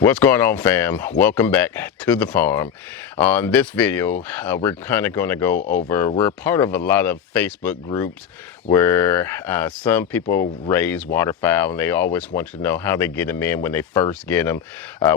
What's going on, fam? Welcome back to the farm. On this video, we're kind of going to go over, we're part of a lot of Facebook groups where some people raise waterfowl and they always want to know how they get them in when they first get them.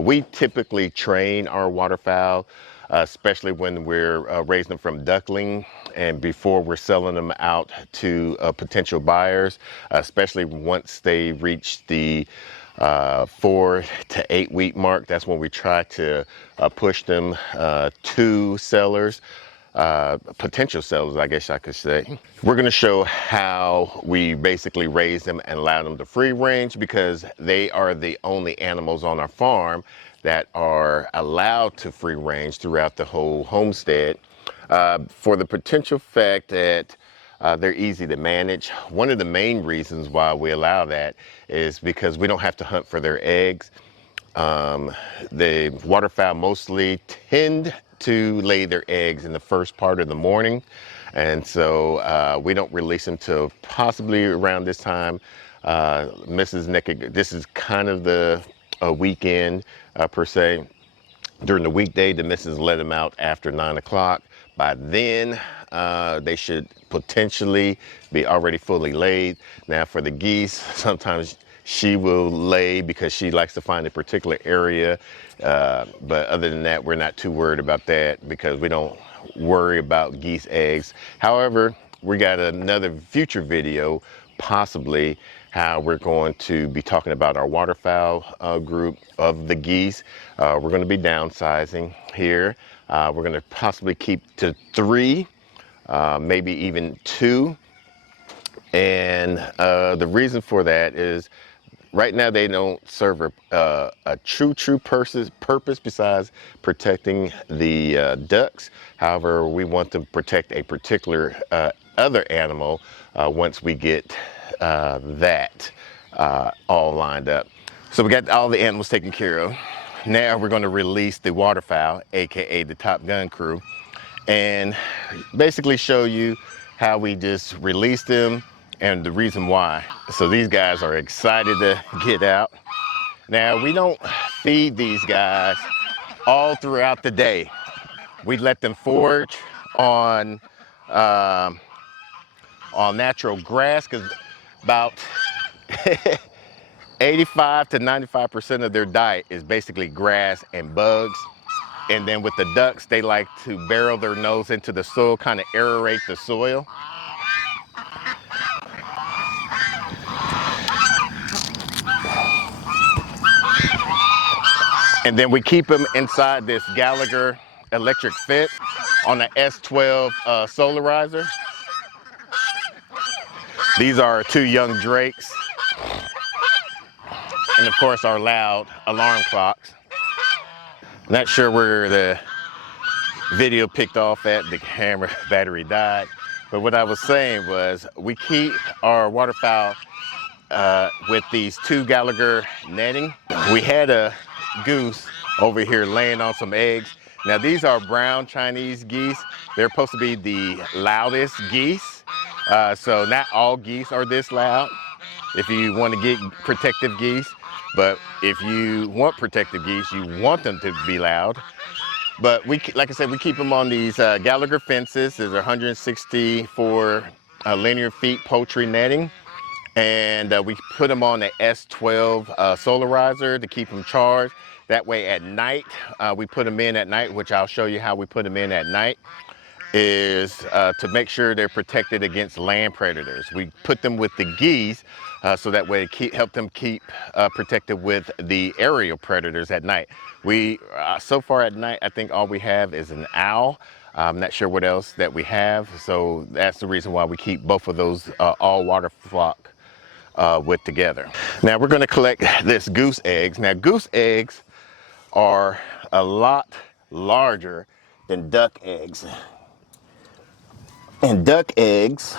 We typically train our waterfowl, especially when we're raising them from duckling and before we're selling them out to potential buyers, especially once they reach the 4 to 8 week mark. That's when we try to push them to sellers, potential sellers, I guess I could say. We're going to show how we basically raise them and allow them to free range, because they are the only animals on our farm that are allowed to free range throughout the whole homestead, for the potential fact that they're easy to manage. One of the main reasons why we allow that is because we don't have to hunt for their eggs. The waterfowl mostly tend to lay their eggs in the first part of the morning, and so we don't release them till possibly around this time. Mrs. Nick, this is kind of the weekend per se. During the weekday, the missus let them out after 9 o'clock. By then, they should potentially be already fully laid. Now for the geese, sometimes she will lay because she likes to find a particular area. But other than that, we're not too worried about that because we don't worry about geese eggs. However, we got another future video, possibly, how we're going to be talking about our waterfowl group of the geese. We're going to be downsizing here. We're going to possibly keep to 3, maybe even 2. And the reason for that is right now they don't serve a true purpose besides protecting the ducks. However, we want to protect a particular other animal once we get that all lined up. So we got all the animals taken care of. Now we're going to release the waterfowl, aka the Top Gun crew, and basically show you how we just release them and the reason why. So these guys are excited to get out. Now we don't feed these guys all throughout the day. We let them forage on natural grass, because about 85 to 95% of their diet is basically grass and bugs. And then with the ducks, they like to barrel their nose into the soil, kind of aerate the soil. And then we keep them inside this Gallagher electric fit on the S12 solarizer. These are 2 young drakes. And of course our loud alarm clocks. Not sure where the video picked off at, the camera battery died. But what I was saying was we keep our waterfowl with these 2 Gallagher netting. We had a goose over here laying on some eggs. Now these are brown Chinese geese. They're supposed to be the loudest geese. So not all geese are this loud if you want to get protective geese. But if you want protective geese, you want them to be loud. But we, like I said, we keep them on these Gallagher fences. There's 164 linear feet poultry netting. And we put them on the S12 solarizer to keep them charged. That way at night, we put them in at night, which I'll show you how we put them in at night, is to make sure they're protected against land predators. We put them with the geese so that way help them keep protected with the aerial predators at night. We, so far at night, I think all we have is an owl. I'm not sure what else that we have. So that's the reason why we keep both of those all water flock with together. Now we're going to collect this goose eggs. Now goose eggs are a lot larger than duck eggs. And duck eggs,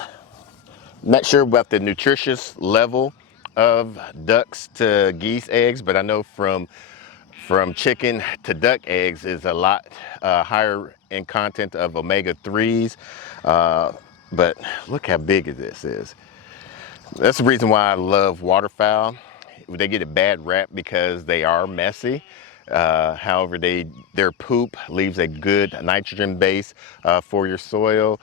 not sure about the nutritious level of ducks to geese eggs, but I know from chicken to duck eggs is a lot higher in content of omega-3s. But look how big this is. That's the reason why I love waterfowl. They get a bad rap because they are messy. However, their poop leaves a good nitrogen base for your soil.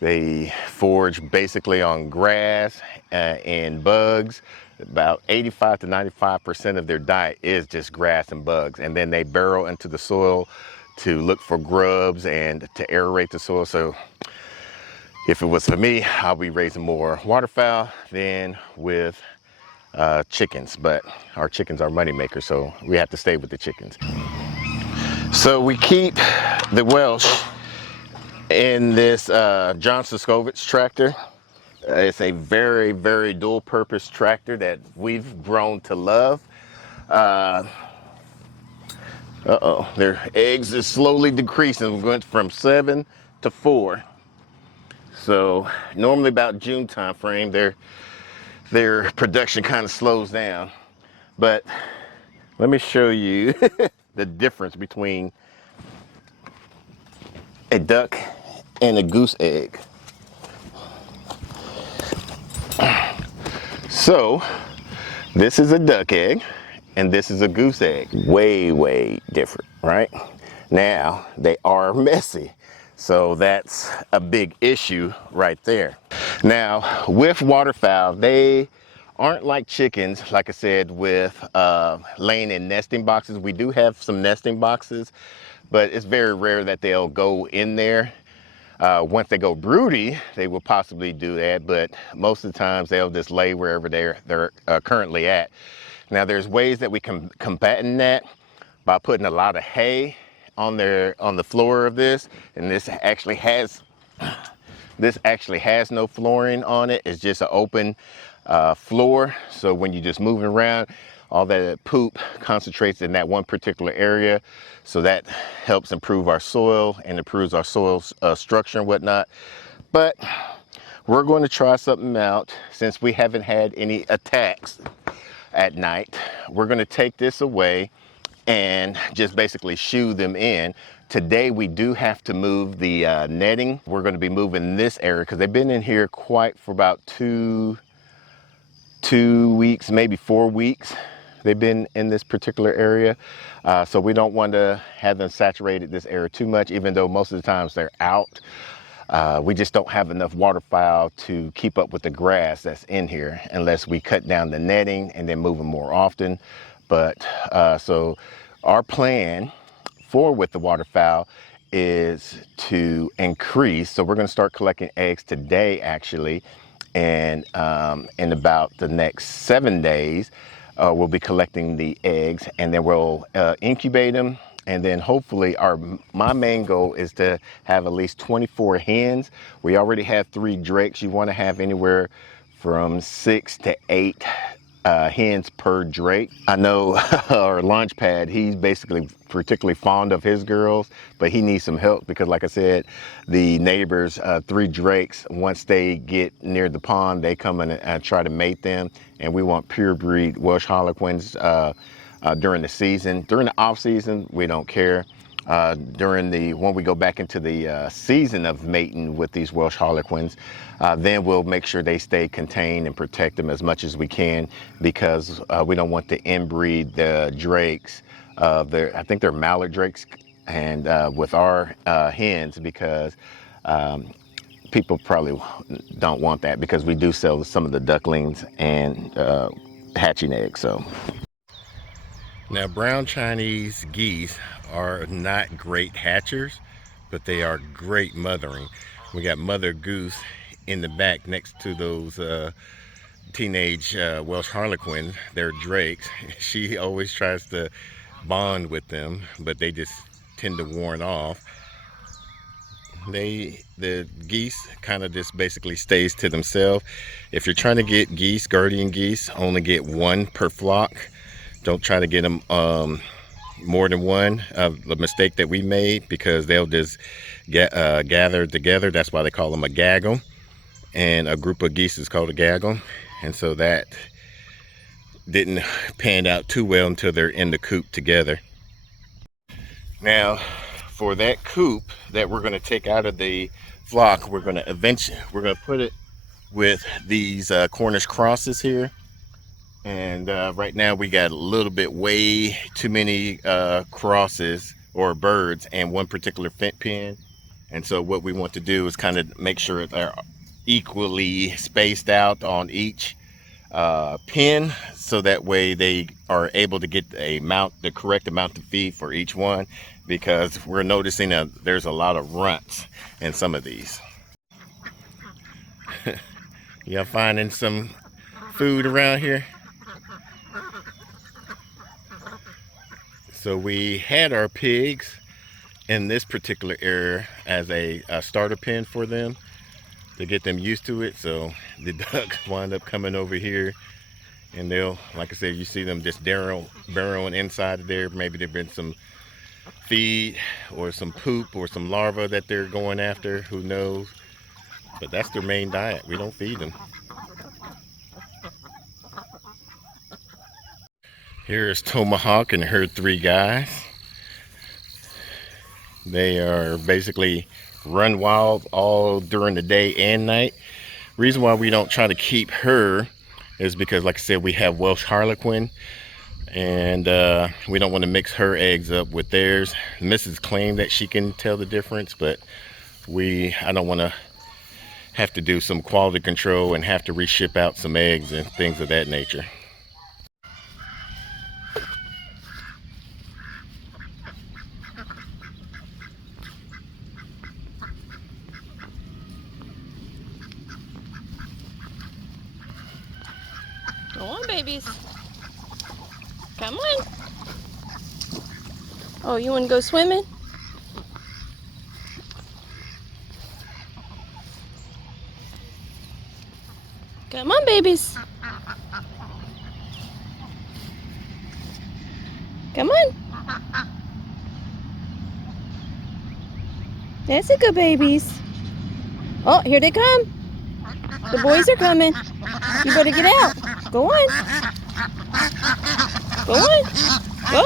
They forage basically on grass and bugs. About 85 to 95% of their diet is just grass and bugs. And then they burrow into the soil to look for grubs and to aerate the soil. So if it was for me, I'll be raising more waterfowl than with chickens, but our chickens are money makers, so we have to stay with the chickens. So we keep the Welsh in this Johnson Skovich tractor. It's a very, very dual purpose tractor that we've grown to love. Their eggs is slowly decreasing. We went from 7 to 4. So normally about June time frame, their production kind of slows down. But let me show you the difference between a duck and a goose egg. So this is a duck egg and this is a goose egg. Way, way different, right? Now they are messy. So that's a big issue right there. Now with waterfowl, they aren't like chickens, like I said, with laying in nesting boxes. We do have some nesting boxes, but it's very rare that they'll go in there. Once they go broody, they will possibly do that, but most of the times they'll just lay wherever they're currently at. Now there's ways that we can combat that by putting a lot of hay on the floor of this, and this actually has no flooring on it. It's just an open floor, so when you're just moving around, all that poop concentrates in that one particular area, so that helps improve our soil and improves our soil structure and whatnot. But we're going to try something out. Since we haven't had any attacks at night, we're going to take this away and just basically shoo them in. Today we do have to move the netting. We're going to be moving this area because they've been in here for about two weeks, maybe 4 weeks. They've been in this particular area. So we don't want to have them saturated this area too much, even though most of the times they're out. We just don't have enough waterfowl to keep up with the grass that's in here unless we cut down the netting and then move them more often. But so our plan with the waterfowl is to increase. So we're going to start collecting eggs today, actually. And in about the next 7 days, we'll be collecting the eggs, and then we'll incubate them. And then hopefully my main goal is to have at least 24 hens. We already have 3 drakes. You want to have anywhere from 6 to 8 hens per drake. I know our launch pad, he's basically particularly fond of his girls, but he needs some help because, like I said, the neighbors, 3 drakes, once they get near the pond, they come in and try to mate them. And we want pure breed Welsh Harlequins during the season. During the off season, we don't care. When we go back into the season of mating with these Welsh Harlequins, then we'll make sure they stay contained and protect them as much as we can, because we don't want to inbreed the drakes. I think they're mallard drakes, and with our hens, because people probably don't want that, because we do sell some of the ducklings and hatching eggs. So now, brown Chinese geese are not great hatchers, but they are great mothering. We got Mother Goose in the back next to those teenage Welsh Harlequins. They're drakes. She always tries to bond with them, but they just tend to warn off. The geese kind of just basically stays to themselves. If you're trying to get geese, guardian geese, only get 1 per flock. Don't try to get them more than 1. The mistake that we made, because they'll just gather together. That's why they call them a gaggle. And a group of geese is called a gaggle. And so that didn't pan out too well until they're in the coop together. Now, for that coop that we're going to take out of the flock, we're going to put it with these Cornish crosses here. And right now we got a little bit way too many crosses or birds in one particular pen. And so what we want to do is kind of make sure they're equally spaced out on each pen, so that way they are able to get the correct amount to feed for each one, because we're noticing that there's a lot of runts in some of these. Y'all finding some food around here? So we had our pigs in this particular area as a starter pen for them to get them used to it. So the ducks wind up coming over here, and they'll, like I said, you see them just burrowing inside of there. Maybe there's been some feed or some poop or some larvae that they're going after, who knows. But that's their main diet. We don't feed them. Here is Tomahawk and her 3 guys. They are basically run wild all during the day and night. Reason why we don't try to keep her is because, like I said, we have Welsh Harlequin, and we don't want to mix her eggs up with theirs. Mrs. claimed that she can tell the difference, but I don't want to have to do some quality control and have to reship out some eggs and things of that nature. Come on, babies. Come on. Oh, you want to go swimming? Come on, babies. Come on. That's a good babies. Oh, here they come. The boys are coming. You better get out. Go on. Go on. Go.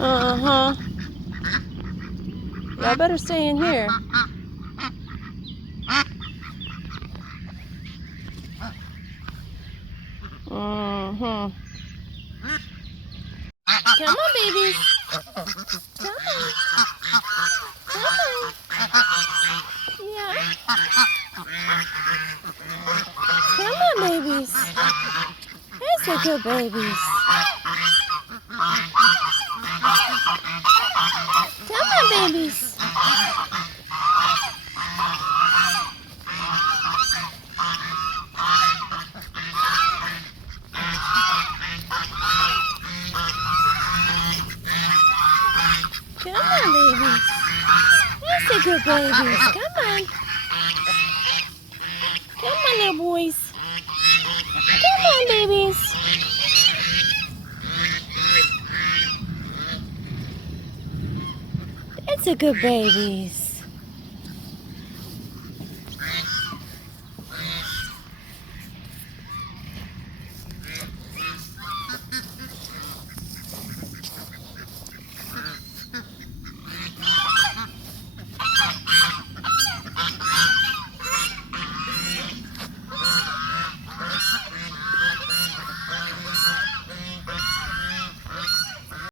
Uh-huh. Y'all better stay in here. Uh-huh. Come on, babies. Come on. Come on. Yeah. Come on, babies. That's a good babies. Come on, babies. Come on, babies. That's a good babies. Come on. Come on, little boys. Come on, babies. That's a good babies.